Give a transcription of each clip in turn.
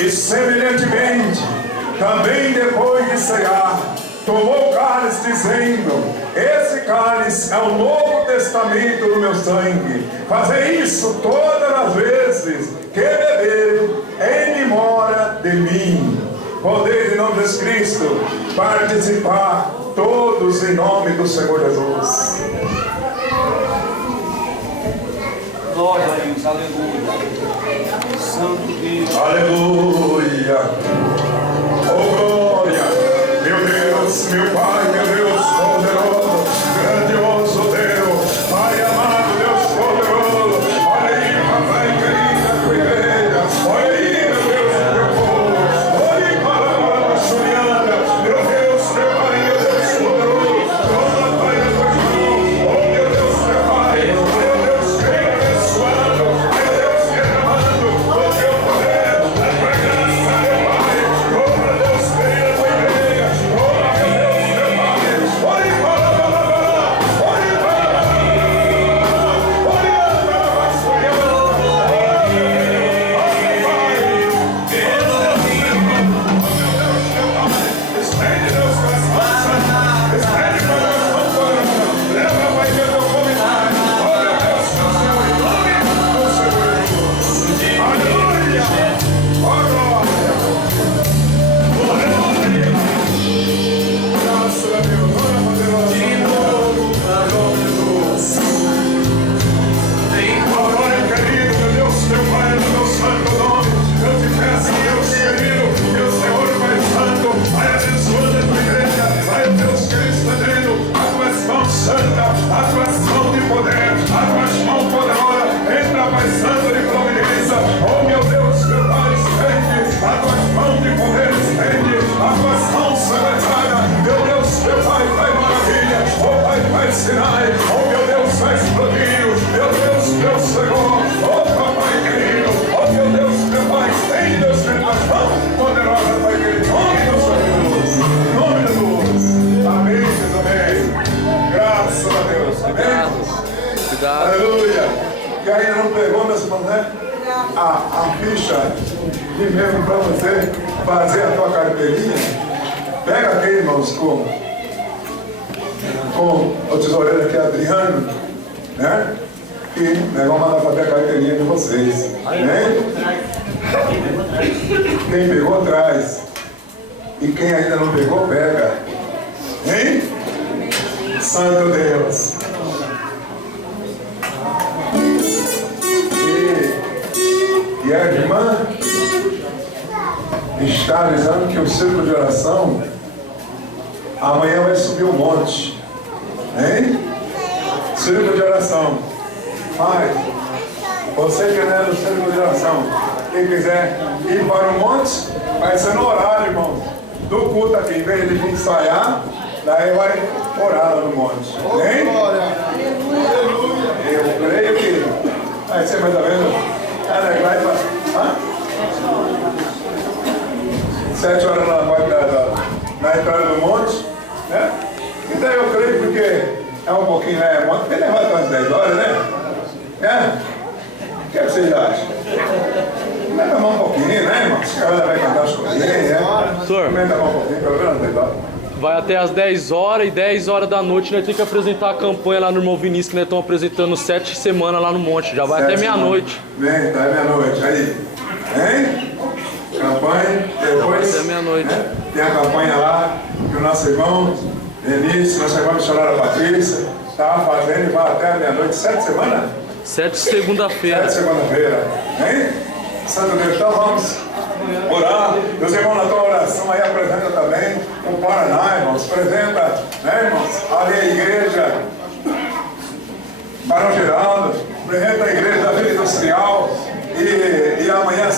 E semelhantemente, também depois de cear, tomou o cálice, dizendo: esse cálice é o Novo Testamento do meu sangue. Fazei isso todas as vezes que beber, em memória de mim. Poder, em nome de Jesus Cristo, participar todos em nome do Senhor Jesus. Glória a Deus, aleluia. Santo Deus. Aleluia. Oh glória. Meu Deus, meu Pai, meu Deus poderoso, grandioso Deus, Pai amado, Deus poderoso. Olha aí, papai querido, a tua igreja. Olha aí, meu Deus, meu povo. Olha aí, palavra Juliana. Meu Deus, meu Pai, meu Deus poderoso. Toma, Pai, a tua mão. Oh, meu Deus, meu Pai. Meu Deus, queira abençoando. Meu Deus, derramando o teu poder, a tua graça, meu Pai. Toma, Deus, querida, a tua igreja. Toma, meu Deus, meu Pai. Olha para lá. Olha para lá. Olha para lá, estende Deus com as mãos, estende para nós, vamos, leva, Pai, Deus, eu vou me dar. Oh, meu Deus, meu Senhor, em nome do Senhor Jesus. Aleluia. Oh, glória. Aleluia. Graças a Deus, glória poderosa. Jesus. Oh, glória, querido, meu Deus, meu Pai, no meu santo nome, eu te peço, Deus querido, que o Senhor, Pai Santo, vai abençoando a tua igreja, vai, Deus querido, estendendo as tuas mãos santas, as tuas mãos de poder, as tuas mãos poderosas, entra, Pai Santo, de providência. Oh, meu Deus, meu Pai, estende as tuas mãos de poder, estende as tuas mãos celebradas. Meu Deus, meu Pai, faz maravilha. Oh, Pai, faz sinais. Oh, meu Deus, faz prodígios. Meu Deus, meu Senhor. Oh, Papai querido. Oh, meu Deus, meu Pai, estende, Deus, as tuas mãos poderosas, Pai querido. Em nome do Senhor Jesus. Em nome de Jesus. Amém, Jesus, amém. Graças a Deus. Amém. Obrigado. Aleluia. Que ainda não pegou, meus irmãos, né? A ficha de mesmo para você fazer a tua carteirinha. Pega aqui, irmãos, com o tesoureiro aqui, Adriano, né? E nós vamos mandar fazer a carteirinha de vocês. Né? Quem pegou, traz. E quem ainda não pegou, pega. Hein? Santo Deus. E a irmã está avisando que o círculo de oração amanhã vai subir um monte. Hein? Círculo de oração. Mas, você que não é do círculo de oração, quem quiser ir para o monte, vai ser no horário, irmão, do culto aqui. Em vez de vir ensaiar, daí vai orar lá no monte. Hein? Eu creio que vai ser mais ou menos. Vai para 7 horas na entrada do monte, né? Então eu creio porque é um pouquinho, né? Porque leva até umas 10 horas, né? O que vocês acham? Vai tomar um pouquinho, né, irmão? Os caras vai cantar as coisinhas, né? Senhor, Vai tomar um pouquinho, pelo menos 10 horas. vai até às 10 horas e 10 horas da noite nós temos que apresentar a campanha lá no irmão Vinícius, que nós estamos apresentando 7 semanas lá no monte. Já vai até meia-noite. Vem, tá meia-noite. Aí. Hein? Campanha. Depois. Até meia-noite. Né? Tem a campanha lá que o nosso irmão Vinícius, nossa irmã missionária Patrícia, está fazendo e vai até a meia-noite. 7 semanas? 7 segunda-feira. 7 segunda-feira. Hein? Santo Deus, então vamos orar. Meus irmãos, na tua oração aí apresenta também o Paraná, irmãos. Apresenta, né, irmãos? Ali a igreja Barão Geraldo, apresenta a igreja da Vila Industrial. E amanhã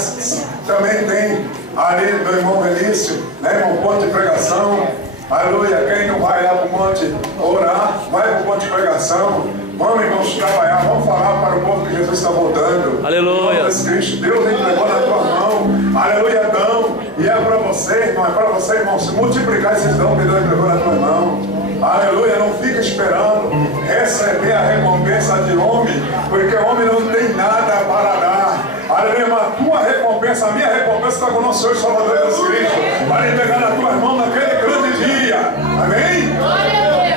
também tem ali do irmão Vinícius, né, irmão, ponto de pregação. Aleluia. Quem não vai lá para o monte orar, vai para o ponto de pregação. Vamos, irmãos, trabalhar, vamos falar para o povo que Jesus está voltando. Aleluia. Cristo, Deus entregou na tua mão. Aleluia, dão. E é para você, irmão, é para você, irmão, se multiplicar esses dons que Deus entregou na tua mão. Aleluia, não fica esperando receber a recompensa de homem, porque homem não tem nada para dar. Aleluia, mas a tua recompensa recompensa, a minha recompensa está com o nosso Senhor e Salvador Jesus Cristo. Para entregar na tua mão naquele grande dia. Amém?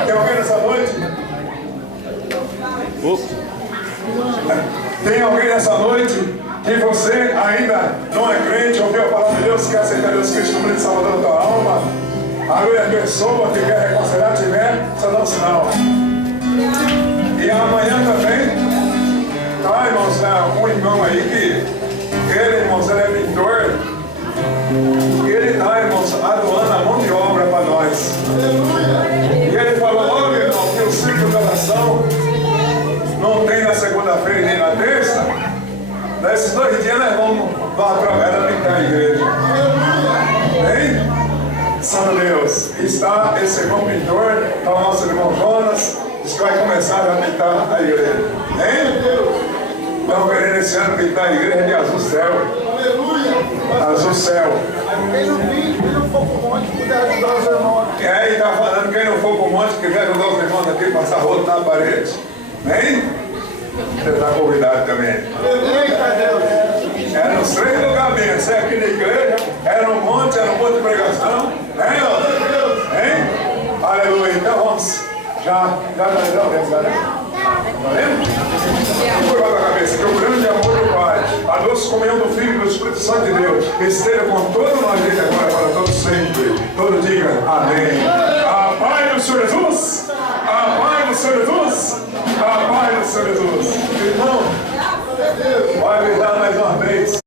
Tem alguém nessa noite? Tem alguém nessa noite que você ainda não é crente, ouviu a palavra de Deus, quer aceitar Jesus Cristo como Salvador da tua alma? Aleluia, pessoa que quer reconciliar, tiver, só dá um sinal. E amanhã também, tá, irmãos, um irmão aí que ele, irmãos, ele é pintor. E ele está, irmãos, adoando a mão de obra para nós. E ele falou, olha, irmão, que o ciclo de oração não tem na segunda-feira e nem na terça. Nesses 2 dias nós vamos através pintar a igreja. Hein? Santo Deus, está esse irmão pintor, está o nosso irmão Jonas, que vai começar a pintar a igreja. Hein? Estamos querendo esse ano pintar a igreja de azul céu. Aleluia! Azul céu. Quem não for pro monte, puder ajudar os irmãos. E aí está falando, quem não for pro monte, quiser ajudar os irmãos aqui, passar rodo na parede. Hein? Você está convidado também. Eita Deus! É nos 3 lugares mesmo. Você é aqui na igreja, é no monte de pregação. Hein, ó? Hein? Aleluia. Então vamos. Já vemos, né? Tá vendo? Curva a cabeça, que o grande amor do Pai, a doce comunhão do Filho e do Espírito Santo de Deus, esteja com todos nós desde agora para todos sempre. Todo diga amém. A paz do Senhor Jesus. A paz do Senhor Jesus. A paz do Senhor Jesus. Irmão, vai me dar mais uma vez.